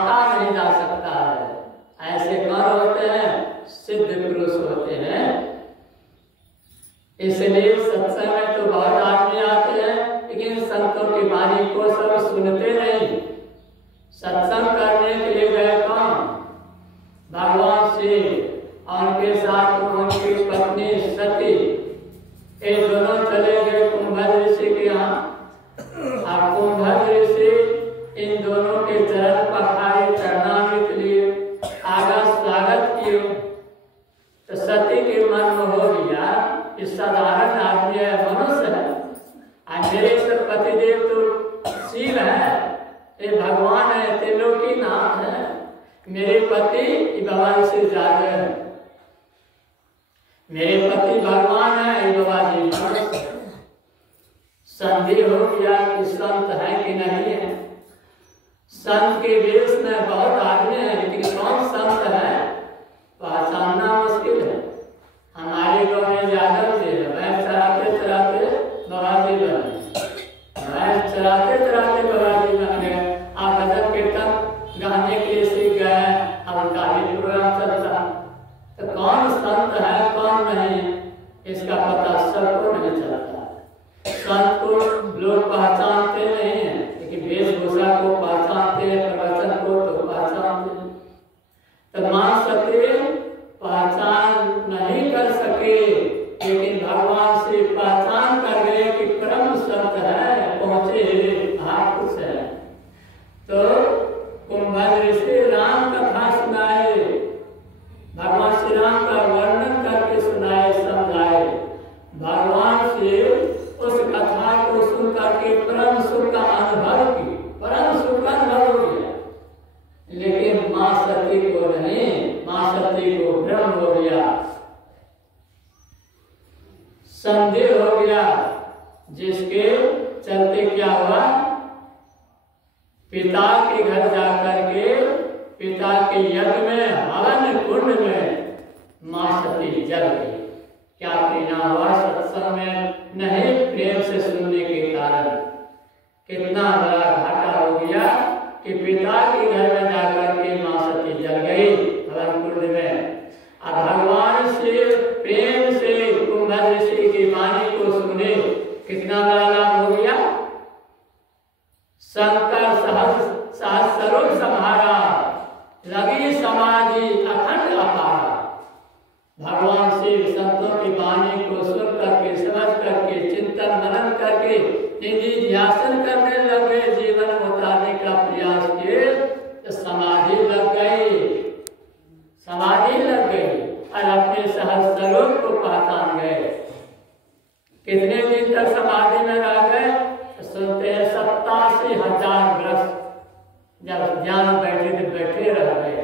नहीं जा सकता है। ऐसे कौन होते हैं? सिद्ध पुरुष होते हैं। इसलिए सत्संग में तो बहुत आदमी आते हैं, लेकिन संतों की वाणी को सब सुनते नहीं। सत्संग करने के लिए गए कौन? भगवान शिव और उनके साथ उनकी पत्नी सती, ये दोनों चले गए कुंभज ऋषि के यहाँ। और कुंभज ऋषि इन दोनों के चरण पखारे चरणामृत लिए आगा स्वागत किए। तो सती के मन में हो गया कि साधारण आदमी है, मनुष्य है, और मेरे पतिदेव तो शिव है, ये भगवान है, त्रिलोकीनाथ है। मेरे पति बाबा से ज्यादा है, मेरे पति भगवान है, ये बाबा जी मनुष्य है। संदेह हो गया कि संत है कि नहीं है। संत के वेश में बहुत आदमी है, लेकिन कौन संत है पहचानना मुश्किल है। हमारे गाँव में यादव जी है, भैंस चराते चराते बाबा जी बन गए, भैंस चराते चराते बाबा जी बन गए। आप भजन कीर्तन गाने के लिए सीख गए, अब उनका भी प्रोग्राम चलता है। तो कौन संत है कौन नहीं, इसका पता सबको नहीं चलता। संत को लोग पहचानते नहीं है, लेकिन वेशभूषा को पहचानते हैं, प्रवचन को तो पहचानते हैं। तो मां सती पहचान नहीं कर सके, लेकिन भगवान से पहचान कर गए कि परम संत है, पहुंचे महापुरुष है। तो कुंभज ऋषि राम कथा सुनाए, भगवान श्री राम का वर्णन करके सुनाए, समझाए। भगवान से उस कथा को सुन करके परम सुख का अनुभव की, परम सुख का अनुभव हो गया। लेकिन मां सती को नहीं, मां सती को भ्रम हो गया, संदेह हो गया, जिसके चलते क्या हुआ, पिता के घर जाकर के पिता के यज्ञ में हवन कुंड में मां सती जल गई। क्या परिणाम हुआ? सत्संग में नहीं, प्रेम से सुनने के कारण कितना बड़ा घाटा हो गया कि पिता के घर में जाकर के मां सती जल गई हवन कुंड में। अब भगवान से प्रेम से कुंभज ऋषि की वाणी को सुने, कितना बड़ा लाभ हो गया। शंकर सहस्रों संहारा, लगी समाधि अखंड अपारा। भगवान शिव संतों की वाणी को सुन करके, समझ करके, चिंतन मनन करके निधि ध्यान करने लगे, जीवन उतारने का प्रयास किए, तो समाधि लग गई, समाधि लग गई और अपने सहस्रों को पहचान गए। कितने दिन तक समाधि में रह गए? तो सुनते हैं 87,000 वर्ष जब ध्यान बैठे थे, बैठे रह गए।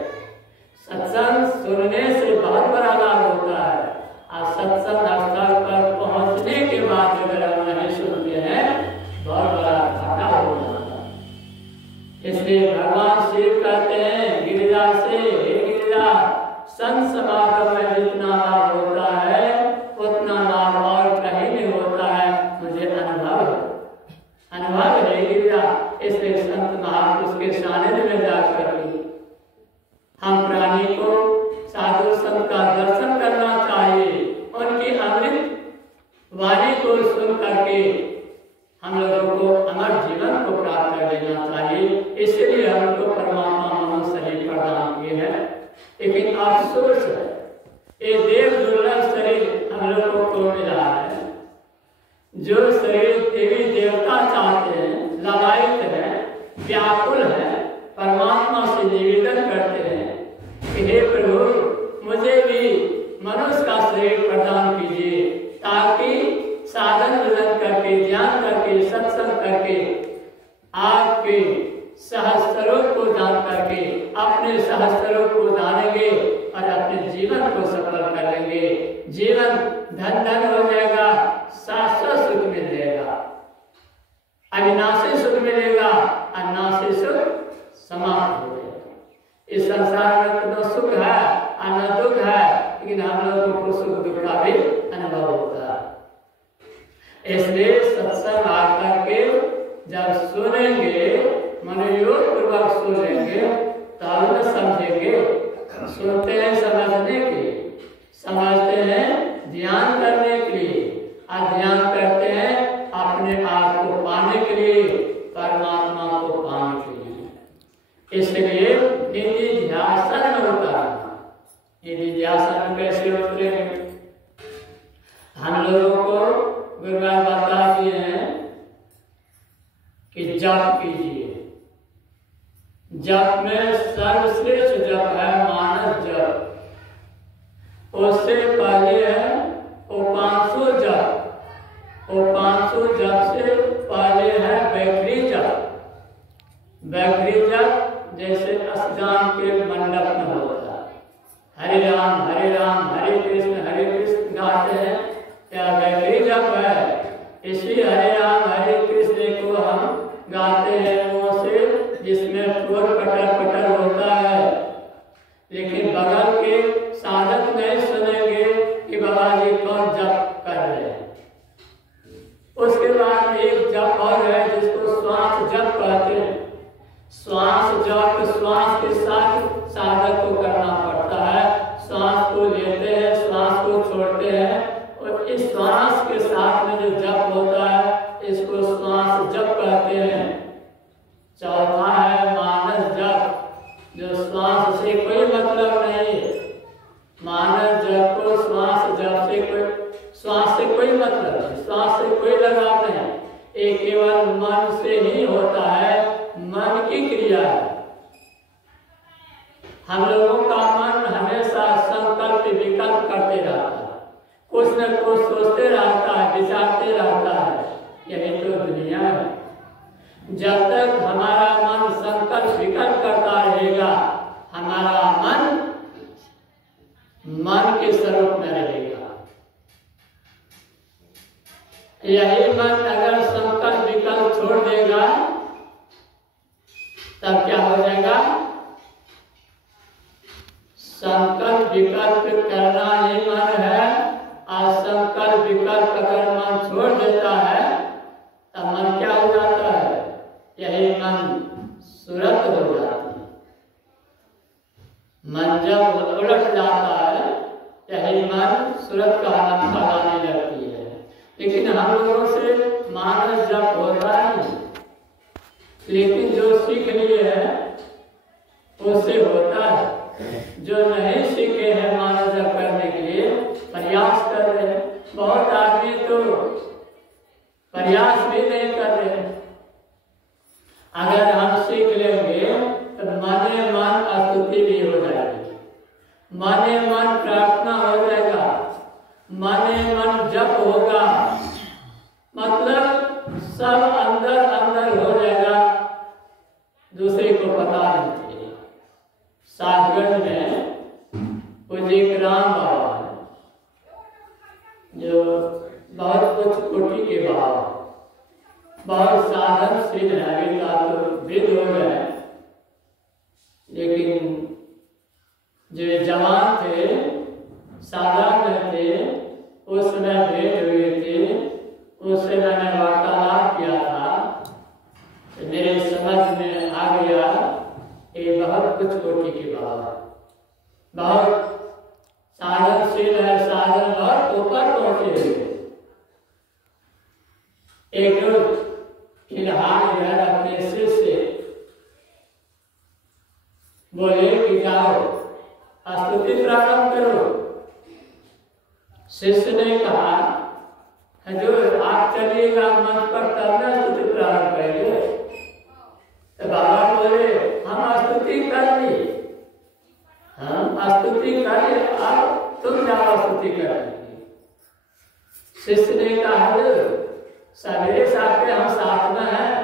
सत्संग सुनने से बहुत बड़ा लाभ होता है, और सत्संग स्थल पर पहुंचने के बाद अगर हम नहीं सुनते हैं, बहुत बड़ा घाटा हो जाता है। इसलिए भगवान शिव कहते हैं गिरिजा से, हे गिरिजा, संत समागम में जितना लाभ होता है उतना लाभ और कहीं नहीं होता है, मुझे अनुभव है गिरिजा। इसलिए संत महापुरुष के सानिध्य में जाकर हम प्राणी को साधु संत का दर्शन करना चाहिए, उनकी अमृत वाणी को सुन करके हम लोगों को अमर जीवन को प्राप्त कर लेना चाहिए। इसलिए हमको परमात्मा मनुष्य शरीर प्रदान किए हैं। लेकिन अफसोस है, ये देव दुर्लभ शरीर हम लोगों को मिला है। जो शरीर देवी देवता चाहते हैं, ललायित है, व्याकुल है, परमात्मा से निवेदन करते हैं कि हे प्रभु, मुझे भी मनुष्य का शरीर प्रदान कीजिए, ताकि साधन भजन करके, ध्यान करके, सत्संग करके, आपके सहस्त्रों को जान करके अपने सहस्त्रों को जानेंगे और अपने जीवन को सफल कर लेंगे। जीवन धन धन हो जाएगा, शाश्वत सुख मिल जाएगा, अविनाशी सुख मिलेगा, अनाशी सुख समाप्त हो जाएगा। इस संसार में न सुख है और न दुख है, लेकिन हम लोगों को सुख दुख का भी अनुभव होता है। इसलिए सत्संग आकर के जब सुनेंगे, मनोयोग पूर्वक सुनेंगे, इसलिए निधि ध्यासन में उतारना। निधि ध्यासन में कैसे उतरेंगे? हम लोगों को गुरुवार बता दिए हैं कि जप कीजिए। जप में सर्वश्रेष्ठ जप है मानस जप। उससे पहले है उपांशु जप। उपांशु जप से पहले है बैखरी जप। बैखरी जप जैसे अष्टजाम के मंडप में होता है, हरे राम हरे कृष्ण गाते हैं, क्या बैखरी जप है। इसी हरे राम हरे कृष्ण को हम गाते हैं मुंह से, जिसमें ठोर पटर पटर होता है, लेकिन बगल के साधक नहीं सुनेंगे कि बाबा जी कौन जप कर रहे हैं। उसके बाद एक जप और है जिसको श्वास जप कहते हैं। श्वास जप श्वास के साथ साधक को करना पड़ता है। श्वास को लेते हैं, श्वास को छोड़ते हैं, और इस श्वास के साथ में जो जप होता है इसको श्वास जप कहते हैं। चौथा है मानस जप, जो श्वास से कोई मतलब नहीं है। मानस जप को श्वास जप से कोई मतलब नहीं, श्वास से कोई लगाव नहीं। ये केवल मन से ही होता है, मन की क्रिया है। हम लोगों का मन हमेशा संकल्प विकल्प करते रहता है, कुछ न कुछ सोचते रहता है, विचारते रहता है। यही तो दुनिया है। जब तक हमारा मन संकल्प विकल्प करता रहेगा, हमारा मन के स्वरूप में रहेगा। यही मन अगर संकल्प विकल्प छोड़ देगा तब क्या हो जाएगा? संकल्प विकल्प करना ही मन है, और संकल्प विकल्प अगर मन छोड़ देता है तब मन क्या हो जाता है? यही मन सुरत हो जाती है। मन जब उलट जाता है, यही मन सुरत का आनंद लगाने लगती है। लेकिन हम लोगों से मानस जप होता नहीं, लेकिन जो सीख लिए है उससे होता है। जो नहीं सीखे हैं मानस जप करने के लिए प्रयास कर रहे हैं। बहुत आदमी तो प्रयास भी नहीं कर रहे हैं। अगर हम सीख लेंगे तो मने मन स्तुति भी हो जाएगी, मने मन प्रार्थना हो जाएगा, मने मन जप होगा, मतलब सब अंदर अंदर हो जाएगा, दूसरे को पता नहीं चलेगा। साधगंज में पूज्य राम बाबा है, जो बहुत कुछ कोटि के बाबा, बहुत साधनशील है। अभी तो वृद्ध हो गए, लेकिन जो जवान थे, साधारण थे, उस समय भेंट हुए थे, उससे मैंने वार्तालाप किया था, तो मेरे समझ में आ गया ये बहुत कुछ कोटि के बाबा, बहुत साधनशील है, साधन बहुत ऊपर पहुंचे हुए। एक रोज फिलहाल गए अपने शिष्य बोले कि जाओ स्तुति प्रारंभ करो। शिष्य ने कहा, हजूर आप चलिएगा मंच पर तब न स्तुति प्रारंभ करेंगे। तो बाबा बोले हम स्तुति कर ली, हम स्तुति करें, अब तुम जाओ स्तुति करेंगे। शिष्य ने कहा, सवेरे साथ हम साथ में हैं,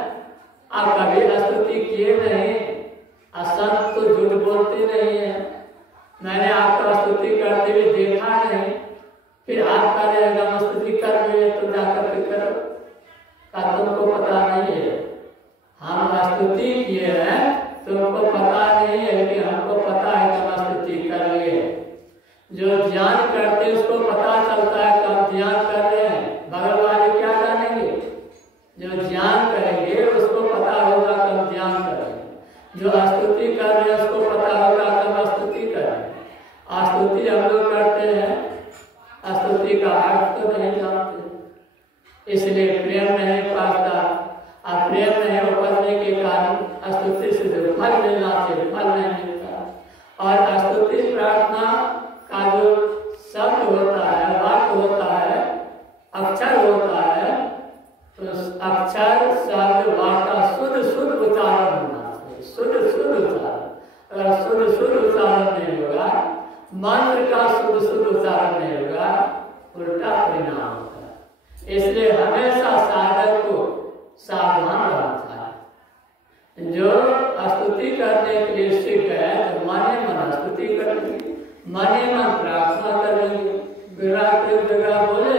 आप कभी स्तुति किए नहीं, असंत तो झूठ बोलते नहीं है, मैंने आपका स्तुति करते हुए देखा नहीं, फिर आप कह रहे हैं स्तुति कर रहे तो जाकर के करो, का तुमको पता नहीं है? हम स्तुति किए हैं, तुमको पता नहीं है कि हमको पता है कि हम स्तुति कर लिए। जो ध्यान करते उसको पता चलता है कि हम ध्यान कर रहे हैं, बगल वाले क्या जानेंगे? जो ध्यान करेंगे उसको पता होगा कि हम ध्यान करेंगे, जो स्तुति कर रहे हैं उसको पता होगा कि हम स्तुति करें। स्तुति हम लोग करते हैं, स्तुति का अर्थ तो नहीं जानते, इसलिए प्रेम नहीं पाता। प्रेम नहीं उपजने के कारण स्तुति से जो फल मिलना से फल नहीं मिलता। और स्तुति प्रार्थना का जो शब्द होता है, वाक्य होता है, अक्षर होता है, तो अक्षर शब्द वाक्य का शुद्ध शुद्ध उच्चारण होना चाहिए, शुद्ध शुद्ध उच्चारण। अगर शुद्ध शुद्ध उच्चारण नहीं होगा, मंत्र का शुद्ध शुद्ध उच्चारण नहीं होगा, उल्टा परिणाम होता है। इसलिए हमेशा साधक को सावधान रहना चाहिए। जो स्तुति करने के लिए सीख गए तो मने मन स्तुति करेंगे, मने मन प्रार्थना करेंगे। विराट एक जगह बोले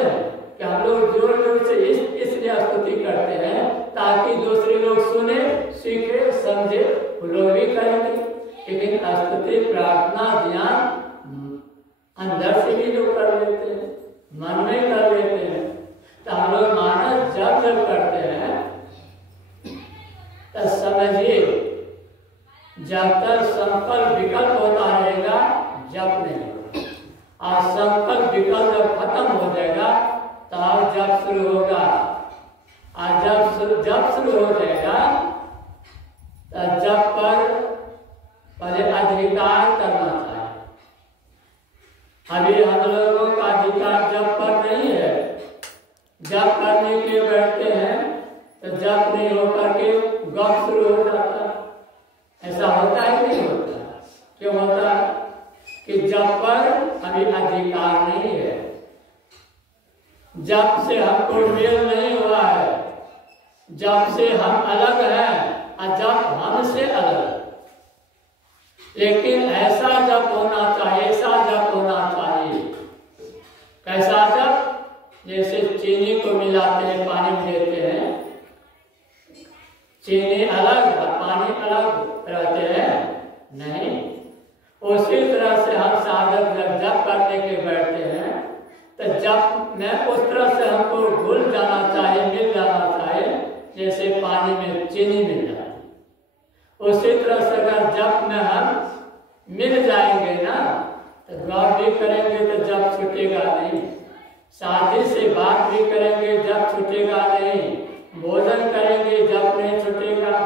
कि हम लोग जोर जोर से इसलिए स्तुति करते हैं ताकि दूसरे लोग सुने, सीखे, समझे, वो लोग भी करेंगे। लेकिन स्तुति प्रार्थना ध्यान अंदर से भी लोग कर लेते हैं, मन में कर लेते हैं। तो हम लोग मानस जब जब करते हैं तो समझिए जब तक संकल्प विकल्प होता रहेगा जप नहीं होगा। और संकल्प विकल्प जब खत्म हो जाएगा तब जप शुरू होगा। और जब शुरू हो जाएगा तो जप पर पहले अधिकार करना चाहिए। अभी हम लोगों का अधिकार जप पर नहीं है। जप करने के लिए बैठते हैं तो जप नहीं होकर के गप शुरू हो जाता है। ऐसा होता है कि नहीं होता? क्यों होता है? कि जप पर अभी अधिकार नहीं है, जप से हमको मेल नहीं हुआ है, जप से हम अलग हैं और जप हमसे अलग। लेकिन ऐसा जप होना चाहिए, ऐसा जप होना चाहिए। कैसा जप? जैसे चीनी को मिलाते हैं, पानी में देते हैं, चीनी अलग और पानी अलग रहते हैं नहीं। उसी तरह से हम साधक जब जप करने के बैठते हैं तो जप में उस तरह से हमको घुल जाना चाहिए, मिल जाना चाहिए जैसे पानी में चीनी मिल जाती। उसी तरह से अगर जप में हम मिल जाएंगे ना तो गौर भी करेंगे तो जप छूटेगा नहीं, शादी से बात भी करेंगे जप छूटेगा नहीं, भोजन करेंगे जप नहीं छूटेगा,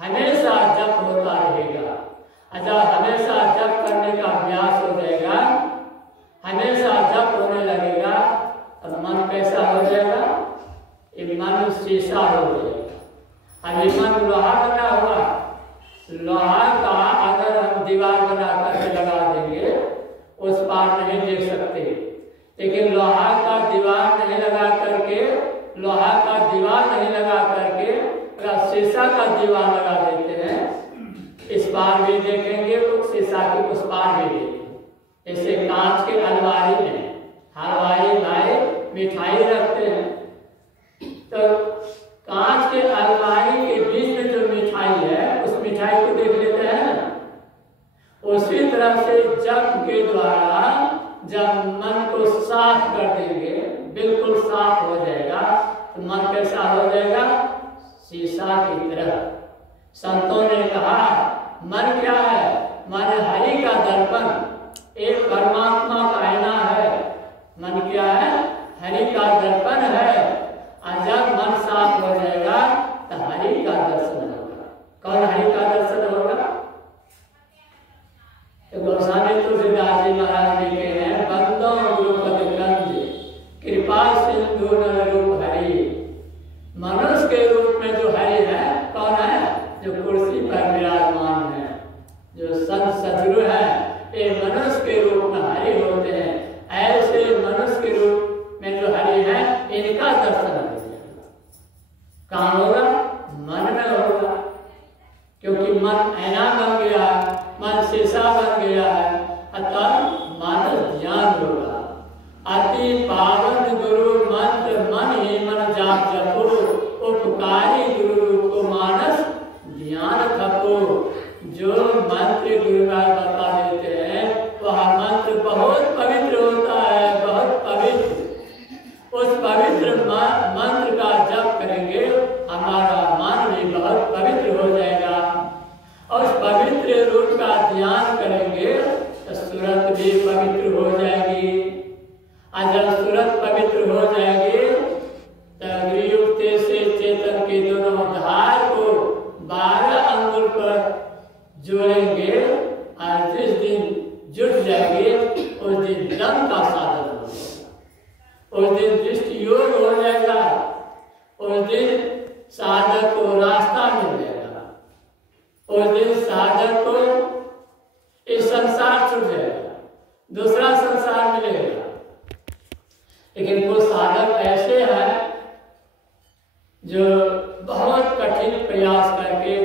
हमेशा जप होता रहेगा। अच्छा, हमेशा जप करने का अभ्यास हो जाएगा, हमेशा जप होने लगेगा और मन कैसा हो जाएगा? ये मन शीशा हो जाएगा। अभी मन लोहा बना हुआ, लोहा का अगर हम दीवार बना करके लगा देंगे उस पार नहीं देख सकते। लेकिन लोहा का दीवार नहीं लगा करके, लोहा का दीवार नहीं लगा करके अगर शीशा का दीवार लगा देते हैं, इस पार भी देखेंगे, उस शीशा के उस पार भी देखेंगे। जैसे कांच के अलमारी में हलवाई भाई मिठाई रखते हैं तो कांच के अलमारी के बीच में जो मिठाई है उस मिठाई को देख लेते हैं ना। उसी तरह से जप के द्वारा जब मन को साफ कर देंगे, बिल्कुल साफ हो जाएगा तो मन कैसा हो जाएगा? शीशा की तरह। संतों ने कहा मन क्या है? मन हरि का दर्पण, एक परमात्मा का आईना है। मन क्या है? हरि का दर्पण है। और जब मन साफ हो जाएगा तो हरि का दर्शन होगा। कौन हरि का दर्शन होगा? तो गोस्वामी तुलसीदास जी महाराज लिखे हैं, बंदों गुरुपद कंज कृपा सिंधु नर रूप हरि। मनुष्य के रूप में जो हरि है कौन है? जो कुर्सी पर विराजमान है, जो संत सदगुरु है, ये मनुष्य के रूप में हरि होते हैं। ऐसे मनुष्य के रूप में जो हरि है इनका दर्शन हो जाएगा। कहाँ होगा? मन में होगा, क्योंकि मन ऐना बन गया है, मन शीशा बन गया है, अतः मानस ध्यान होगा। अति पावन गुरु मंत्र मन ही मन जाप जपो, उपकारी गुरु रूप को मानस ध्यान थको। जो मंत्र गुरु बता देते हैं वह मंत्र बहुत पवित्र होता है, बहुत पवित्र। उस पवित्र मंत्र का जप करेंगे, हमारा मन भी बहुत पवित्र हो जाएगा। और उस पवित्र रूप का ध्यान करेंगे तो सूरत भी पवित्र हो जाएगी। और जब सूरत पवित्र हो जाएगी तो अग्नियुक्त से चेतन के दोनों धार को 12 अंगुल पर दृष्टि योग हो जाएगा, उस दिन साधक को रास्ता मिल जाएगा, उस दिन साधक को इस संसार छूट जाएगा, दूसरा संसार मिलेगा। लेकिन कुछ साधक ऐसे हैं जो बहुत कठिन प्रयास करके